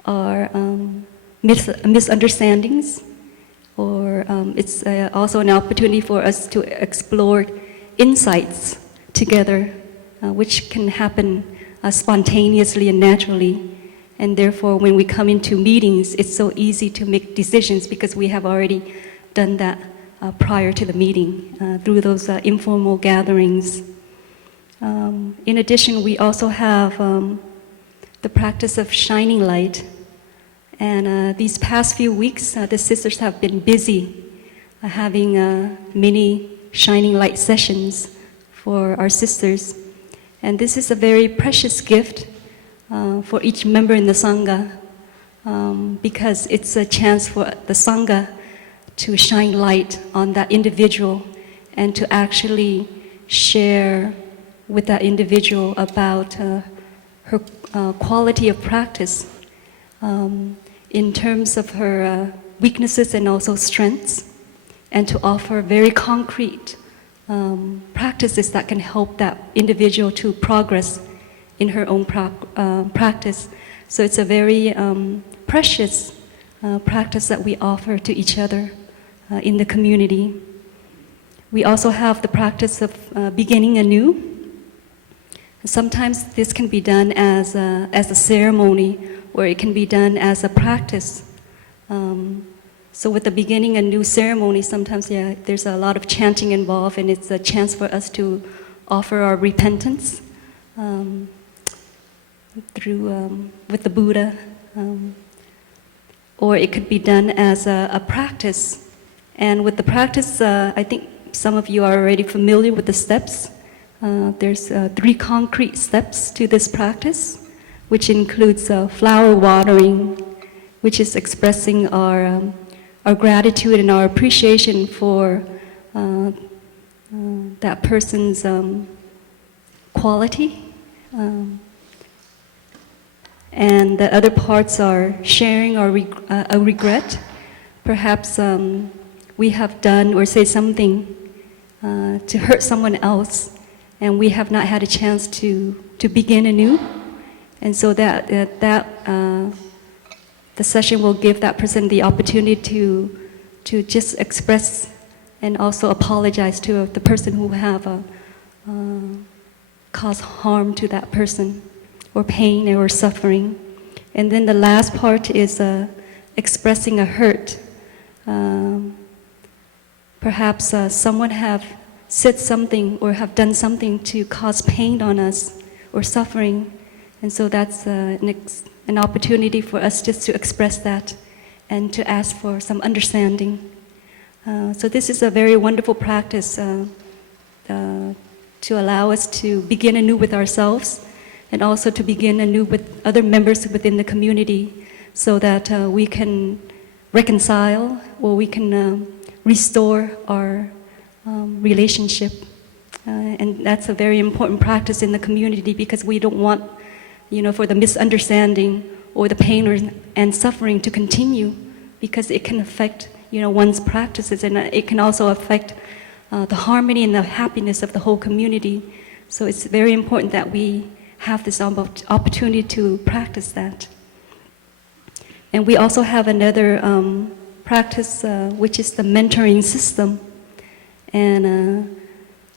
our misunderstandings, or it's also an opportunity for us to explore insights together, which can happen spontaneously and naturally. And therefore, when we come into meetings, it's so easy to make decisions because we have already done that prior to the meeting through those informal gatherings. In addition, we also have the practice of shining light. And these past few weeks, the sisters have been busy having many shining light sessions for our sisters. And this is a very precious gift for each member in the Sangha, because it's a chance for the Sangha to shine light on that individual and to actually share with that individual about her quality of practice in terms of her weaknesses and also strengths, and to offer very concrete practices that can help that individual to progress in her own practice. So it's a very precious practice that we offer to each other in the community. We also have the practice of beginning anew. Sometimes this can be done as a ceremony, or it can be done as a practice. So with the beginning a new ceremony, sometimes there's a lot of chanting involved, and it's a chance for us to offer our repentance through with the Buddha. Or it could be done as a practice. And with the practice, I think some of you are already familiar with the steps. There's 3 concrete steps to this practice, which includes flower watering, which is expressing our gratitude and our appreciation for that person's quality. And the other parts are sharing a regret. Perhaps we have done or said something to hurt someone else, and we have not had a chance to begin anew. And so that the session will give that person the opportunity to just express and also apologize to the person who have caused harm to that person, or pain or suffering. And then the last part is expressing a hurt. Perhaps someone have said something or have done something to cause pain on us or suffering. And so that's an opportunity for us just to express that and to ask for some understanding. So this is a very wonderful practice to allow us to begin anew with ourselves, and also to begin anew with other members within the community, so that we can reconcile, or we can restore our relationship. And that's a very important practice in the community, because we don't want, for the misunderstanding or the pain and suffering to continue, because it can affect, one's practices, and it can also affect the harmony and the happiness of the whole community. So it's very important that we have this opportunity to practice that. And we also have another practice, which is the mentoring system. And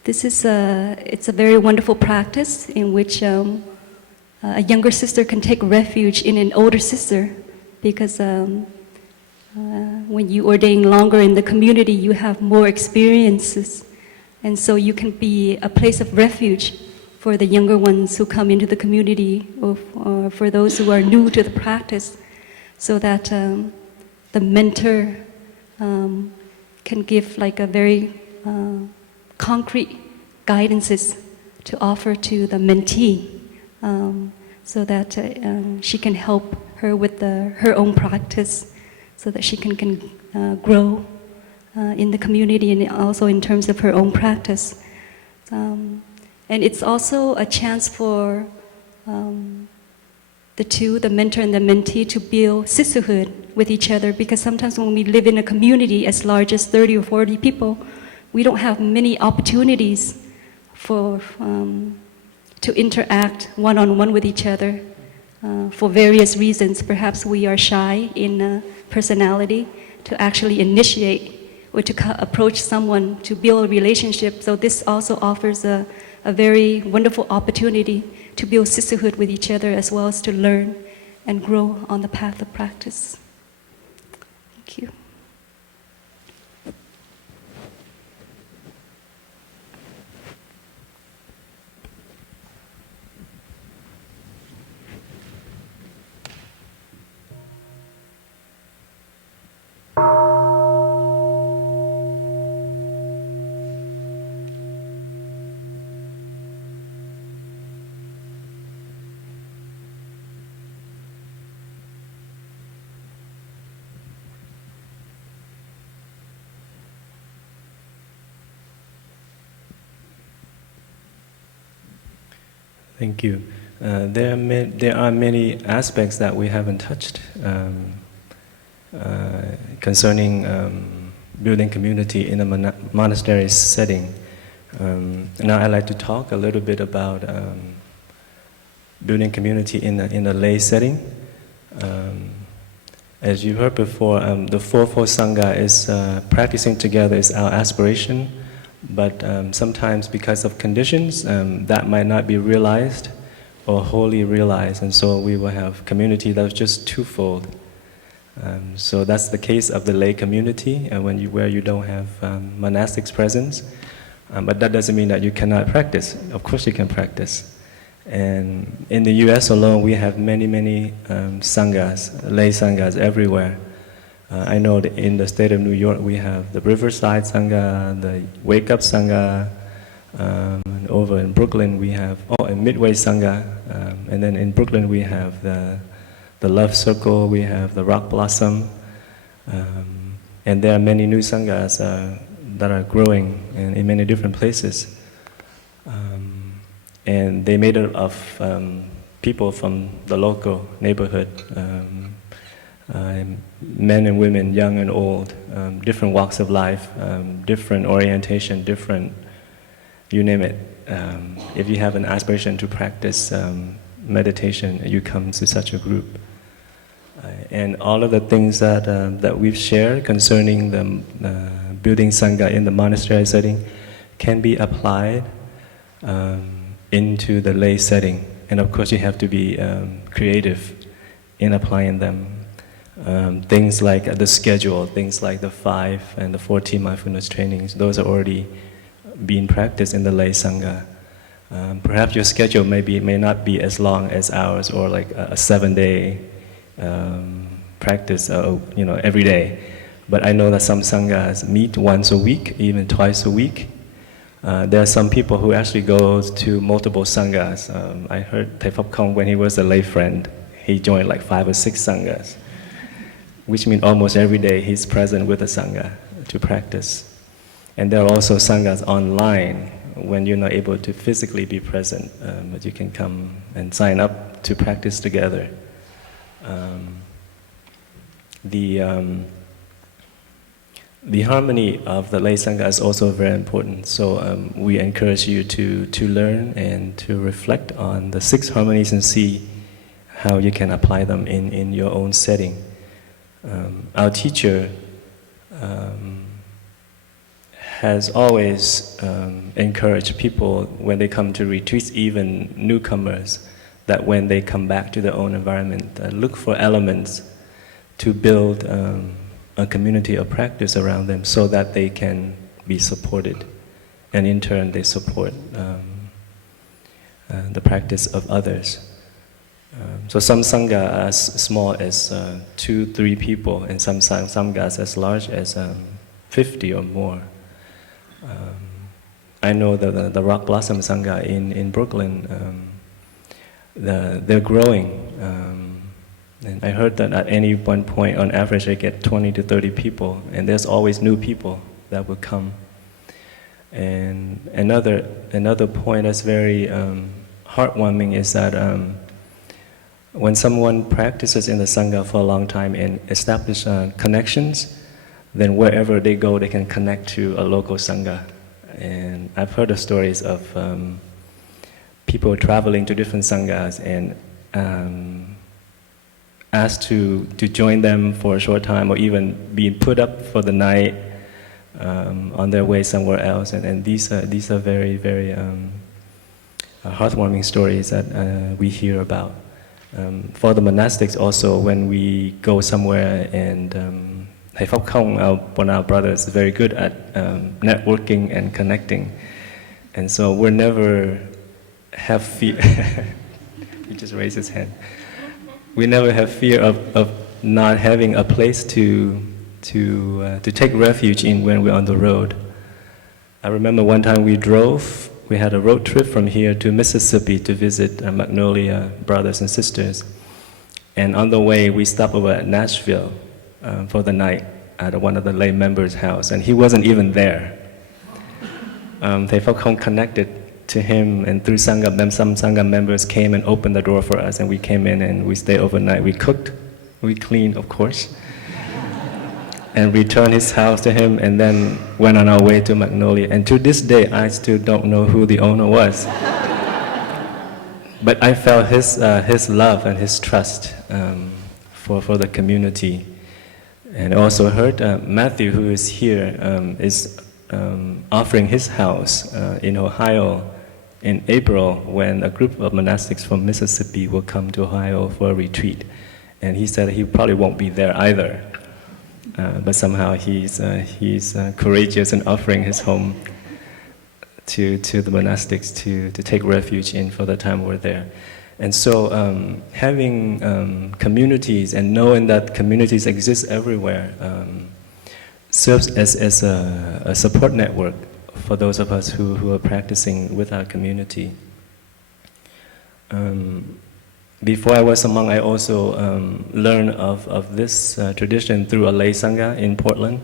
this is it's a very wonderful practice in which a younger sister can take refuge in an older sister, because when you ordain longer in the community, you have more experiences, and so you can be a place of refuge for the younger ones who come into the community, or for those who are new to the practice, so that the mentor can give like a very concrete guidances to offer to the mentee, so that she can help her with her own practice, so that she can grow in the community, and also in terms of her own practice. And it's also a chance for the mentor and the mentee, to build sisterhood with each other, because sometimes when we live in a community as large as 30 or 40 people, we don't have many opportunities to interact one-on-one with each other for various reasons. Perhaps we are shy in personality to actually initiate or to approach someone to build a relationship. So this also offers a very wonderful opportunity to build sisterhood with each other, as well as to learn and grow on the path of practice. Thank you. Thank you. There are many aspects that we haven't touched concerning building community in a monastery setting. Now I'd like to talk a little bit about building community in a lay setting. As you heard before, the fourfold Sangha is practicing together is our aspiration, But sometimes because of conditions, that might not be realized or wholly realized, and so we will have community that's just twofold. So that's the case of the lay community, where you don't have monastics presence, but that doesn't mean that you cannot practice. Of course you can practice. And in the US alone, we have many sanghas, lay sanghas everywhere. I know that in the state of New York, we have the Riverside Sangha, the Wake Up Sangha, and over in Brooklyn we have, in Midway Sangha, and then in Brooklyn we have the Love Circle, we have the Rock Blossom, and there are many new sanghas that are growing in many different places. And they made up of people from the local neighborhood, men and women, young and old, different walks of life, different orientation, different, you name it. If you have an aspiration to practice meditation, you come to such a group. And all of the things that we've shared concerning the building Sangha in the monastery setting can be applied into the lay setting. And of course you have to be creative in applying them. Things like the schedule, things like the 5 and the 14 mindfulness trainings, those are already being practiced in the lay Sangha. Perhaps your schedule may not be as long as ours, or like a 7-day practice, every day. But I know that some sanghas meet once a week, even twice a week. There are some people who actually go to multiple sanghas. I heard Thầy Pháp Khong, when he was a lay friend, he joined like 5 or 6 sanghas, which means almost every day he's present with a sangha to practice. And there are also sanghas online when you're not able to physically be present, but you can come and sign up to practice together. The harmony of the lay sangha is also very important. So we encourage you to learn and to reflect on the 6 harmonies and see how you can apply them in your own setting. Our teacher has always encouraged people when they come to retreats, even newcomers, that when they come back to their own environment, look for elements to build a community of practice around them so that they can be supported, and in turn they support the practice of others. So some sangha are as small as 2-3 people, and some sanghas as large as 50 or more. I know that the Rock Blossom Sangha in Brooklyn, they're growing. And I heard that at any one point, on average, they get 20 to 30 people, and there's always new people that will come. And another point that's very heartwarming is that when someone practices in the Sangha for a long time and establish connections, then wherever they go, they can connect to a local Sangha. And I've heard of stories of people traveling to different Sanghas and asked to join them for a short time, or even being put up for the night on their way somewhere else. And these are very, very heartwarming stories that we hear about. For the monastics also, when we go somewhere, and Thầy Pháp Khong, one of our brothers, is very good at networking and connecting. And so we'll never have fear. He just raised his hand. We never have fear of not having a place to take refuge in when we're on the road. I remember one time we had a road trip from here to Mississippi to visit Magnolia brothers and sisters. And on the way, we stopped over at Nashville for the night at one of the lay members' house, and he wasn't even there. Thầy Pháp Khong connected to him, and through Sangha, some Sangha members came and opened the door for us, and we came in and we stayed overnight. We cooked, we cleaned, of course, and returned his house to him, and then went on our way to Magnolia. And to this day, I still don't know who the owner was. But I felt his love and his trust for the community. And I also heard Matthew, who is here, is offering his house in Ohio in April when a group of monastics from Mississippi will come to Ohio for a retreat. And he said he probably won't be there either. But somehow he's courageous in offering his home to the monastics to take refuge in for the time we're there. And so having communities and knowing that communities exist everywhere serves as a support network for those of us who are practicing with our community. Before I was a monk, I also learned of this tradition through a lay Sangha in Portland.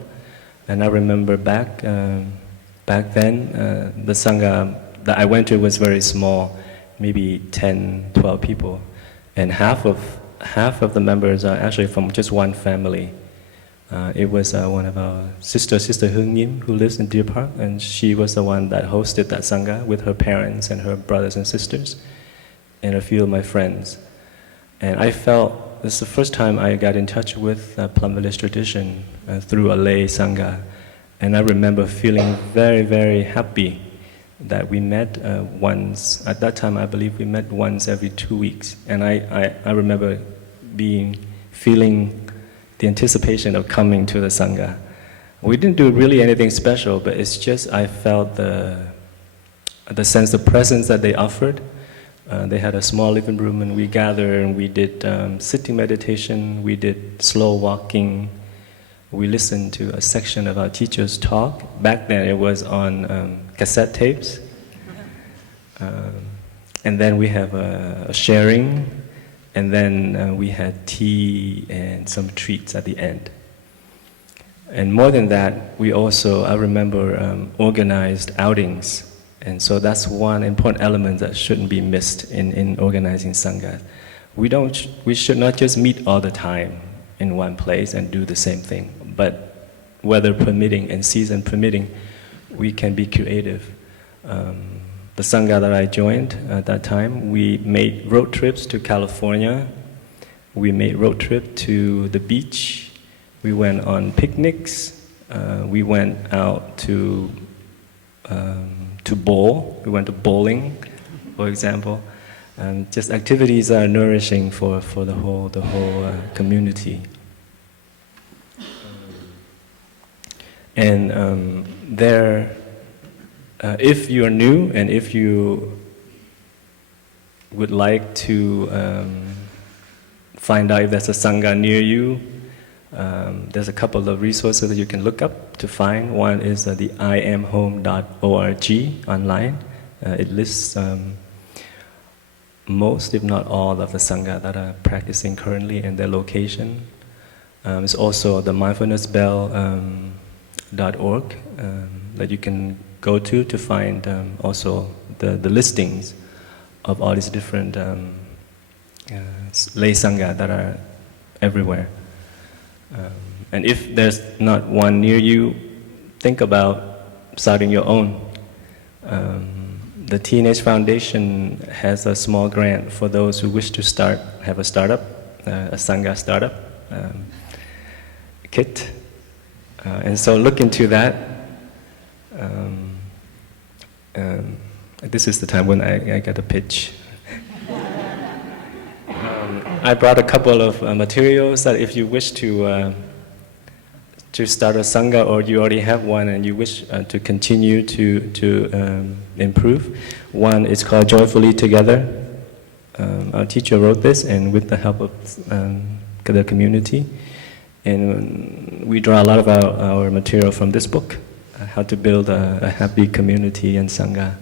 And I remember back then, the Sangha that I went to was very small, maybe 10, 12 people. And half of the members are actually from just one family. It was one of our Sister Hương Nhim, who lives in Deer Park, and she was the one that hosted that Sangha with her parents and her brothers and sisters, and a few of my friends. And I felt, this is the first time I got in touch with Plum Village tradition through a lay Sangha. And I remember feeling very, very happy that we met once. At that time, I believe we met once every 2 weeks. And I remember feeling the anticipation of coming to the Sangha. We didn't do really anything special, but it's just I felt the sense of presence that they offered. They had a small living room and we gathered and we did sitting meditation, we did slow walking, we listened to a section of our teacher's talk. Back then it was on cassette tapes. And then we have a sharing, and then we had tea and some treats at the end. And more than that, we also, I remember, organized outings. And so that's one important element that shouldn't be missed in organizing Sangha. We should not just meet all the time in one place and do the same thing, but weather permitting and season permitting, we can be creative. The Sangha that I joined at that time, we made road trips to California, we made road trip to the beach, we went on picnics, we went out to bowl. We went to bowling, for example. Just activities that are nourishing for the whole community. And if you are new and if you would like to find out if there's a Sangha near you, there's a couple of resources that you can look up to find. One is the imhome.org online. It lists most, if not all, of the Sangha that are practicing currently and their location. It's also the mindfulnessbell.org that you can go to find also the listings of all these different lay Sangha that are everywhere. And if there's not one near you, think about starting your own. The Teenage Foundation has a small grant for those who wish to have a startup, a Sangha startup kit. And so look into that. This is the time when I get a pitch. I brought a couple of materials that if you wish to start a Sangha or you already have one and you wish to continue to improve. One is called Joyfully Together. Our teacher wrote this and with the help of the community. And we draw a lot of our material from this book, how to build a happy community and Sangha.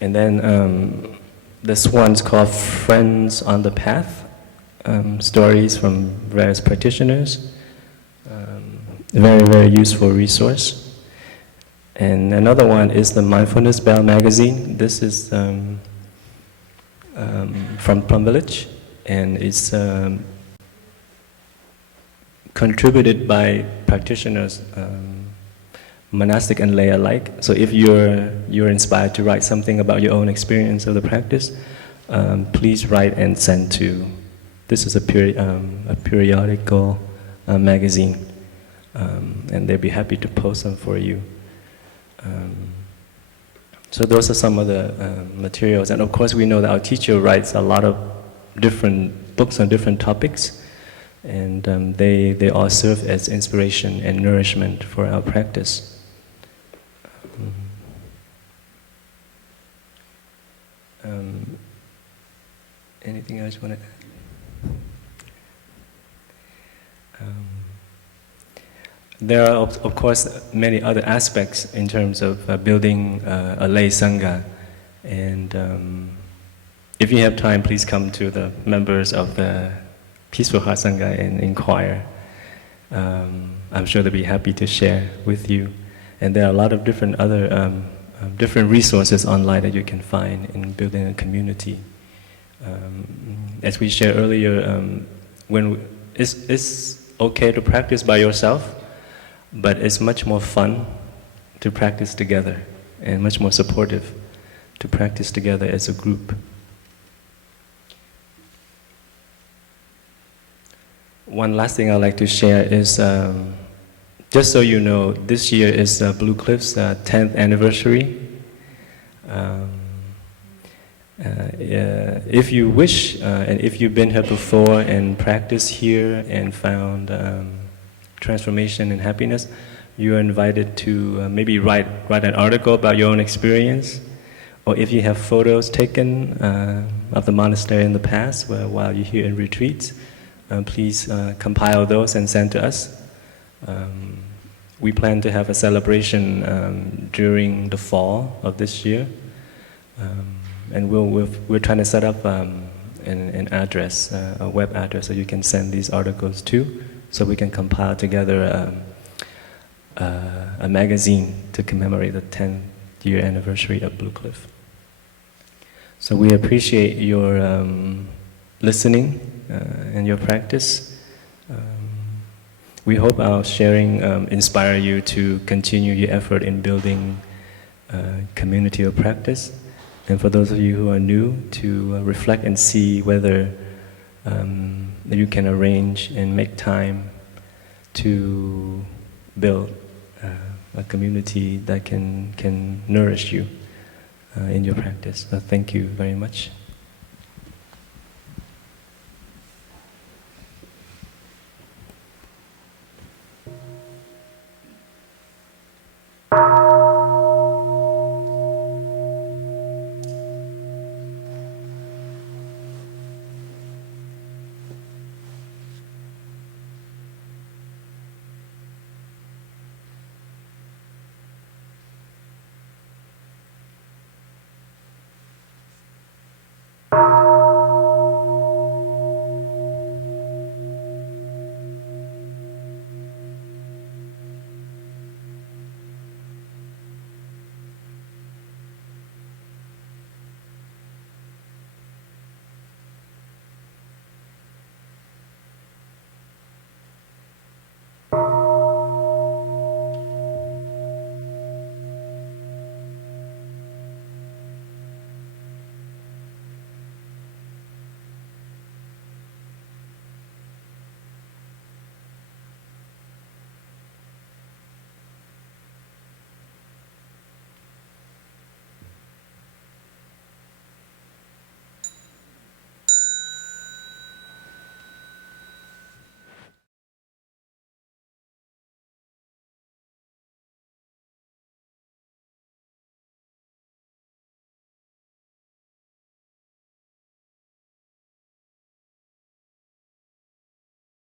And then this one's called Friends on the Path, stories from various practitioners. Very, very useful resource. And another one is the Mindfulness Bell magazine. This is from Plum Village, and it's contributed by practitioners, monastic and lay alike. So if you're inspired to write something about your own experience of the practice, please write and send to. This is a periodical magazine. and they'll be happy to post them for you. So those are some of the materials, and of course we know that our teacher writes a lot of different books on different topics, and they all serve as inspiration and nourishment for our practice. Anything else you want to add? There are, of course, many other aspects in terms of building a lay Sangha. And if you have time, please come to the members of the Peaceful Heart Sangha and inquire. I'm sure they'll be happy to share with you. And there are a lot of different other different resources online that you can find in building a community. As we shared earlier, it's okay to practice by yourself, but it's much more fun to practice together and much more supportive to practice together as a group. One last thing I'd like to share is, just so you know, this year is Blue Cliff's 10th anniversary. If you wish, and if you've been here before and practiced here and found transformation and happiness, you are invited to maybe write an article about your own experience, or if you have photos taken of the monastery in the past while you're here in retreats, please compile those and send to us. We plan to have a celebration during the fall of this year, and we're trying to set up an address, a web address, so you can send these articles to, so we can compile together a magazine to commemorate the 10th year anniversary of Blue Cliff. So we appreciate your listening and your practice. We hope our sharing inspire you to continue your effort in building a community of practice. And for those of you who are new, to reflect and see whether you can arrange and make time to build a community that can nourish you in your practice. Thank you very much.